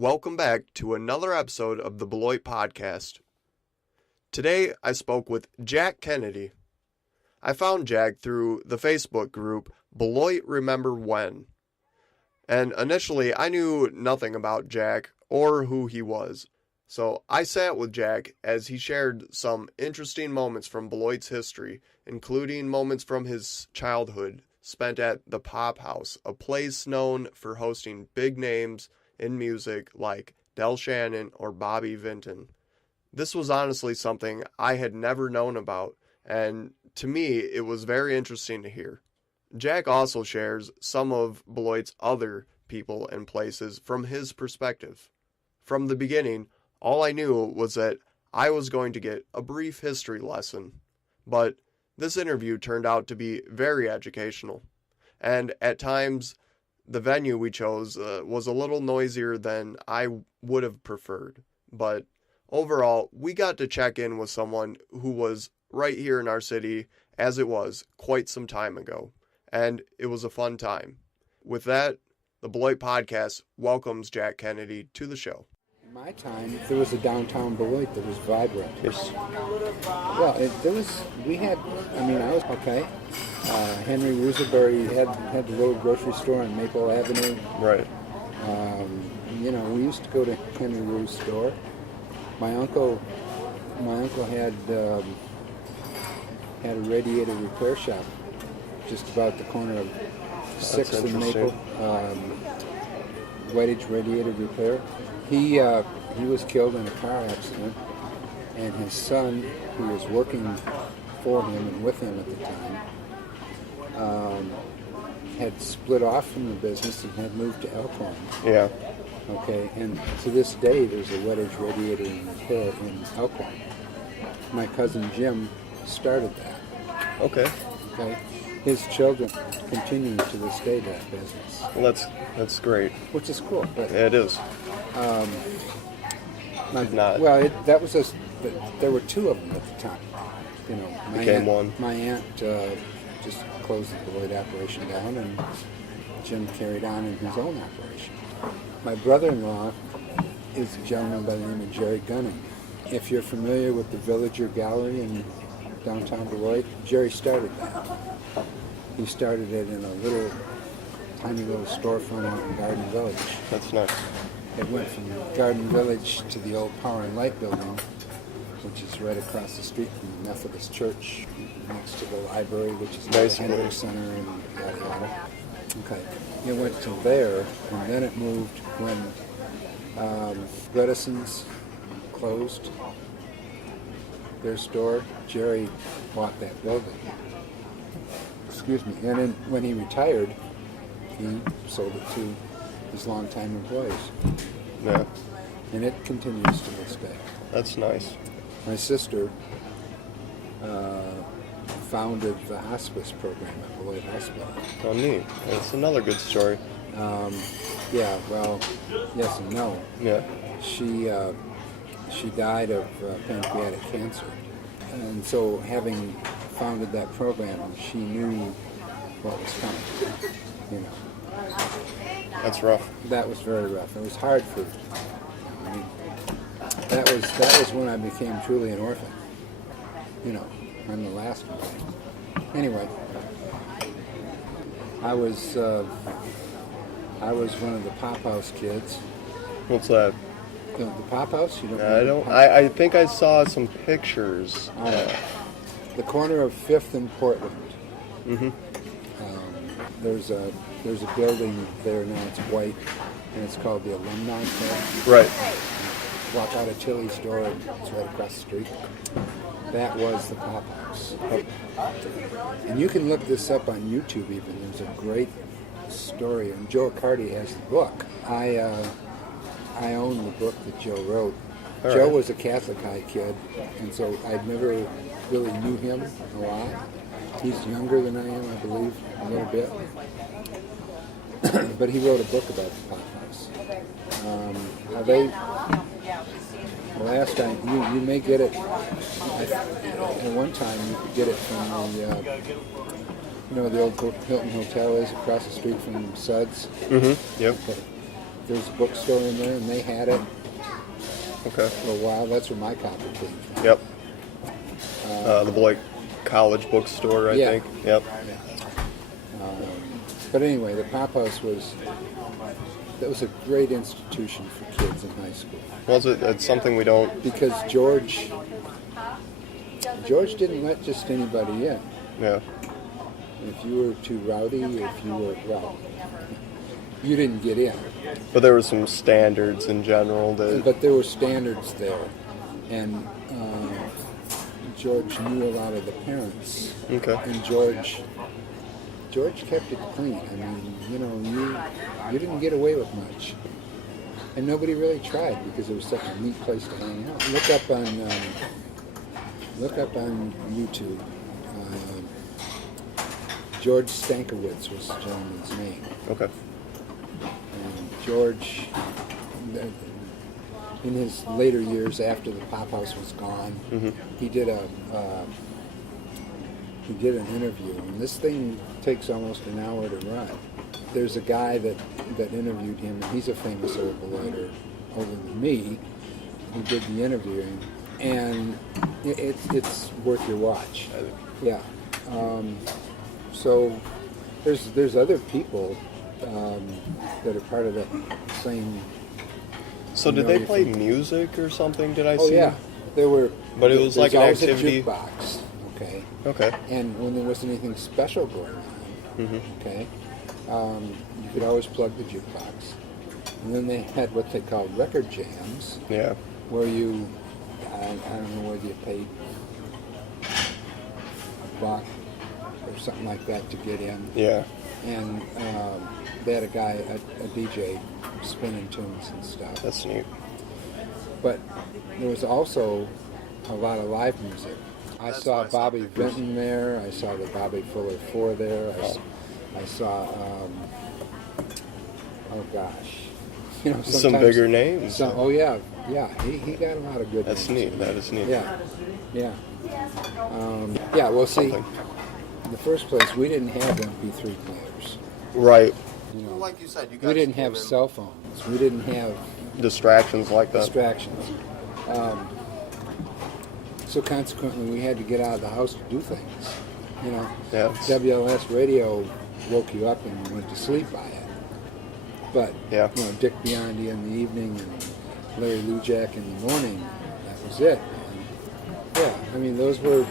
Welcome back to another episode of the Beloit podcast. Today I spoke with Jack Kennedy. I found Jack through the Facebook group Beloit Remember When. And initially I knew nothing about Jack or who he was. So I sat with Jack as he shared some interesting moments from Beloit's history, including moments from his childhood spent at the Pop House, a place known for hosting big names in music like Del Shannon or Bobby Vinton. This was honestly something I had never known about, and to me it was very interesting to hear. Jack also shares some of Beloit's other people and places from his perspective. From the beginning, all I knew was that I was going to get a brief history lesson, but this interview turned out to be very educational, and at times the venue we chose was a little noisier than I would have preferred, but overall, we got to check in with someone who was right here in our city as it was quite some time ago, and it was a fun time. With that, the Beloit podcast welcomes Jack Kennedy to the show. In my time, there was a downtown Beloit that was vibrant. Yes. Well, I was okay. Henry Wooselberry had the little grocery store on Maple Avenue. Right. We used to go to Henry Woo's store. My uncle had a radiator repair shop just about the corner of 6th and Maple. Whiteage Radiator Repair. He was killed in a car accident, and his son, who was working for him and with him at the time, had split off from the business and had moved to Elkhorn. Yeah. Okay, and to this day, there's a Whiteage Radiator Repair in Elkhorn. My cousin Jim started that. Okay. Okay. His children continue to this day that business. Well, that's great. Which is cool. But, Yeah, it is. That was there were two of them at the time. One. My aunt just closed the Beloit operation down, and Jim carried on in his own operation. My brother-in-law is a gentleman by the name of Jerry Gunning. If you're familiar with the Villager Gallery in downtown Beloit, Jerry started that. He started it in a tiny little storefront out in Garden Village. That's nice. It went from Garden Village to the old Power and Light building, which is right across the street from the Methodist Church, next to the library, which is the Henry Center, and yada yada. Okay. It went to there, and then it moved when Redison's closed their store. Jerry bought that building. Excuse me. And then when he retired, he sold it to his longtime employees. Yeah. And it continues to this day. That's nice. My sister founded the hospice program at Beloit Hospital. Oh, neat. That's another good story. Yes and no. Yeah. She died of pancreatic cancer. And so having founded that program, she knew what was coming. That's rough. That was very rough. It was hard for her. That was when I became truly an orphan. I'm the last one. Anyway, I was one of the Pop House kids. What's that? The Pop House? You don't know? I don't. I think I saw some pictures. The corner of 5th and Portland. Mm-hmm. There's a building there now. It's white, and it's called the Alumni Club. Right. Walk out of Tilly's door, it's right across the street. That was the Pop House. And you can look this up on YouTube even. There's a great story, and Joe Accardi has the book. I own the book that Joe wrote. All Joe right. was a Catholic high kid, and so I never really knew him a lot. He's younger than I am, I believe, a little bit. But he wrote a book about the Pop House. The last time, you may get it, at one time you could get it from the old Hilton Hotel is across the street from Suds. Mm-hmm, yep. Okay. there's a bookstore in there, and they had it Okay. for a while. That's where my copy came from. Yep. The Beloit College bookstore, I Yeah. think. Yep. But anyway, the Pop House was a great institution for kids in high school. Was it? It's something we don't. Because George didn't let just anybody in. Yeah. If you were too rowdy, you didn't get in. But there were some standards in general that. But there were standards there, and George knew a lot of the parents. Okay. And George kept it clean. I mean, you didn't get away with much, and nobody really tried because it was such a neat place to hang out. Look up on YouTube. George Stankiewicz was the gentleman's name. Okay. And George, in his later years after the Pop House was gone, he did an interview, and this thing takes almost an hour to run. There's a guy that interviewed him, and he's a famous old Beloiter, older than me, who did the interviewing, and it's worth your watch. Yeah. So there's other people that are part of that same. So did they play music or something? Did I Oh see? yeah, there were. But it was like an always activity. A jukebox, okay. Okay. And when there wasn't anything special going on, okay, you could always plug the jukebox. And then they had what they called record jams, Yeah. where you, I don't know whether you paid $1 or something like that to get in. Yeah. And they had a guy, a DJ, spinning tunes and stuff. That's neat. But there was also a lot of live music. I saw Bobby Vinton there. I saw the Bobby Fuller Four there. I saw, oh gosh, Some bigger names. Oh yeah, he got a lot of good. That's names. neat. That is neat. Yeah. Well, see, Something. in the first place, we didn't have MP3 players. Right. Well, like you said, you We didn't have cell phones. We didn't have distractions like that. distractions. So consequently, we had to get out of the house to do things. Yeah. WLS radio woke you up and you went to sleep by it. But Yeah. Dick Biondi in the evening and Larry Lujak in the morning, that was it. And yeah, I mean those were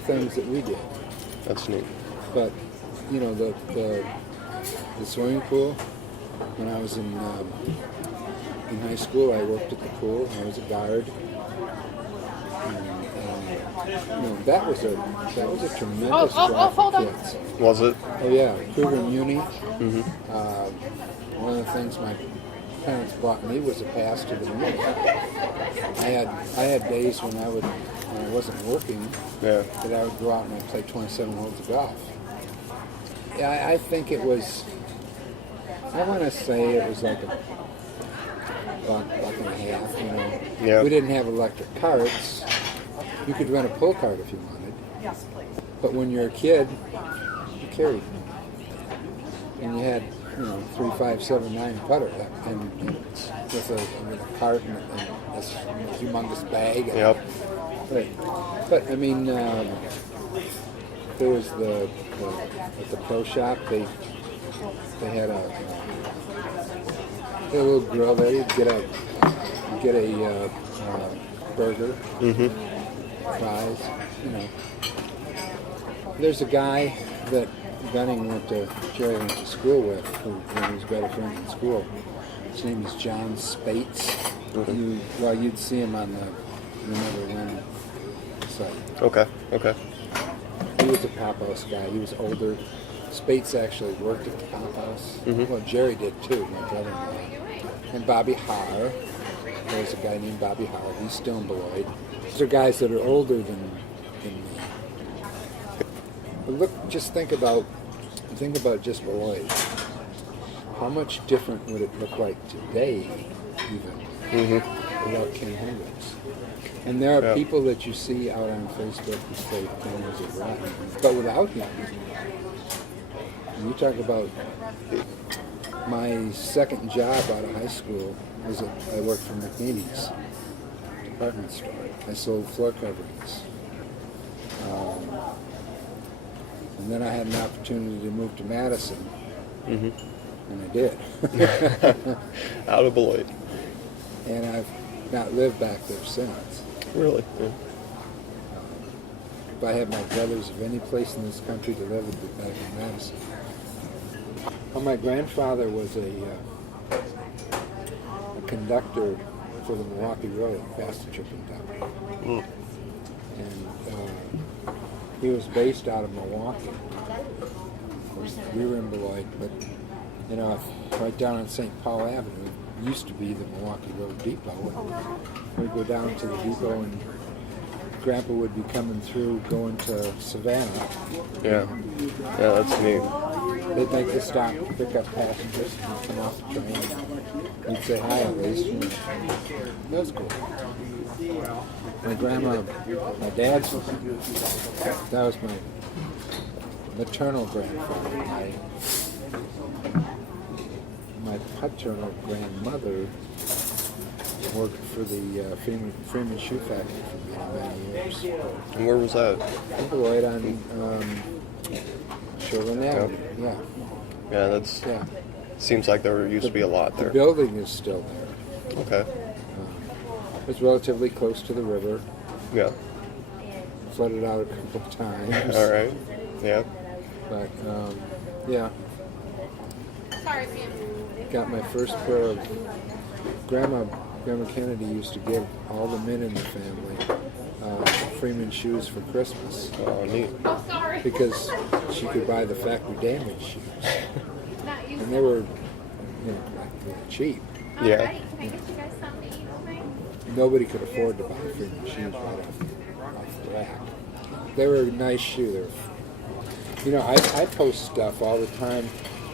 things that we did. That's neat. But the swimming pool. When I was in high school, I worked at the pool. I was a guard. And, that was a tremendous draw for kids. Was it? Oh yeah, Cougar Muni. One of the things my parents bought me was a pass to the Muni. I had days when I wasn't working, Yeah. that I would go out and I'd play 27 holes of golf. Yeah, I think it was. I want to say it was like a buck and a half. Yeah. We didn't have electric carts. You could rent a pull cart if you wanted. Yes, please. But when you're a kid, you carried. And you had, 3, 5, 7, 9 putter, and with a cart and a humongous bag. Yep. But I mean, there was at the pro shop. They had a little grill there. You'd get a burger, fries. There's a guy that Jerry went to school with, who was better friends in school. His name is John Spates. You'd see him on the Remember When site. Okay. He was a Pop House guy. He was older. Spates actually worked at the Pop House. Well, Jerry did too, my brother-in-law. And Bobby Haar. There's a guy named Bobby Haar. He's still in Beloit. These are guys that are older than me. But think about just Beloit. How much different would it look like today, even, without Ken Hendricks? And there are people that you see out on Facebook who say Ken was a rotten, but without him, you talk about, My second job out of high school was I worked for McNeely's department store. I sold floor coverings. And then I had an opportunity to move to Madison, and I did. Out of Beloit. And I've not lived back there since. Really? Yeah. If I had my brothers of any place in this country to live, it'd be back in Madison. Well, my grandfather was a conductor for the Milwaukee Road, passenger tripping company. And he was based out of Milwaukee. Of course, we were in Beloit, but right down on St. Paul Avenue used to be the Milwaukee Road Depot. And we'd go down to the depot, and Grandpa would be coming through, going to Savannah. Yeah, that's neat. They'd make the stop to pick up passengers, and he'd come off the train. He'd say hi at least. And that was cool. My grandma, my dad's, that was my maternal grandfather. My paternal grandmother worked for the Freeman Shoe Factory for many years. And where was that? In Beloit on Sherwin Avenue. Yeah. Seems like there used to be a lot there. The building is still there. Okay. It's relatively close to the river. Yeah. Flooded out a couple of times. All right. Yeah. But got my first pair of Grandma Kennedy used to give all the men in the family Freeman shoes for Christmas. Oh, neat. Because she could buy the factory damaged shoes. And they were, really cheap. Yeah. Nobody could afford to buy Freeman shoes right off the rack. They were a nice shoe. I post stuff all the time,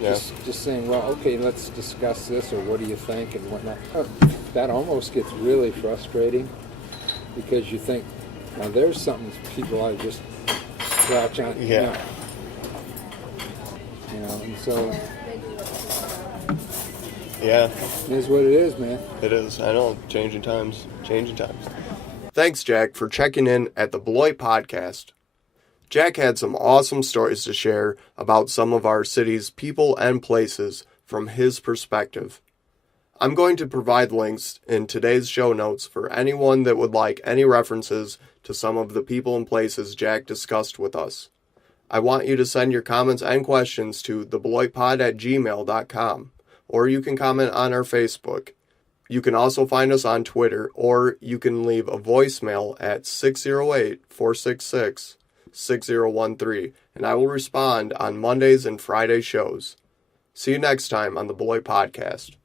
just saying, well, okay, let's discuss this, or what do you think, and whatnot. That almost gets really frustrating, because you think, now there's something people ought to just scratch on. Yeah. And so. Yeah. It is what it is, man. It is. I know. Changing times. Thanks, Jack, for checking in at the Beloit podcast. Jack had some awesome stories to share about some of our city's people and places from his perspective. I'm going to provide links in today's show notes for anyone that would like any references to some of the people and places Jack discussed with us. I want you to send your comments and questions to thebeloitpod@gmail.com, or you can comment on our Facebook. You can also find us on Twitter, or you can leave a voicemail at 608-466-6013, and I will respond on Mondays and Friday shows. See you next time on the Beloit Podcast.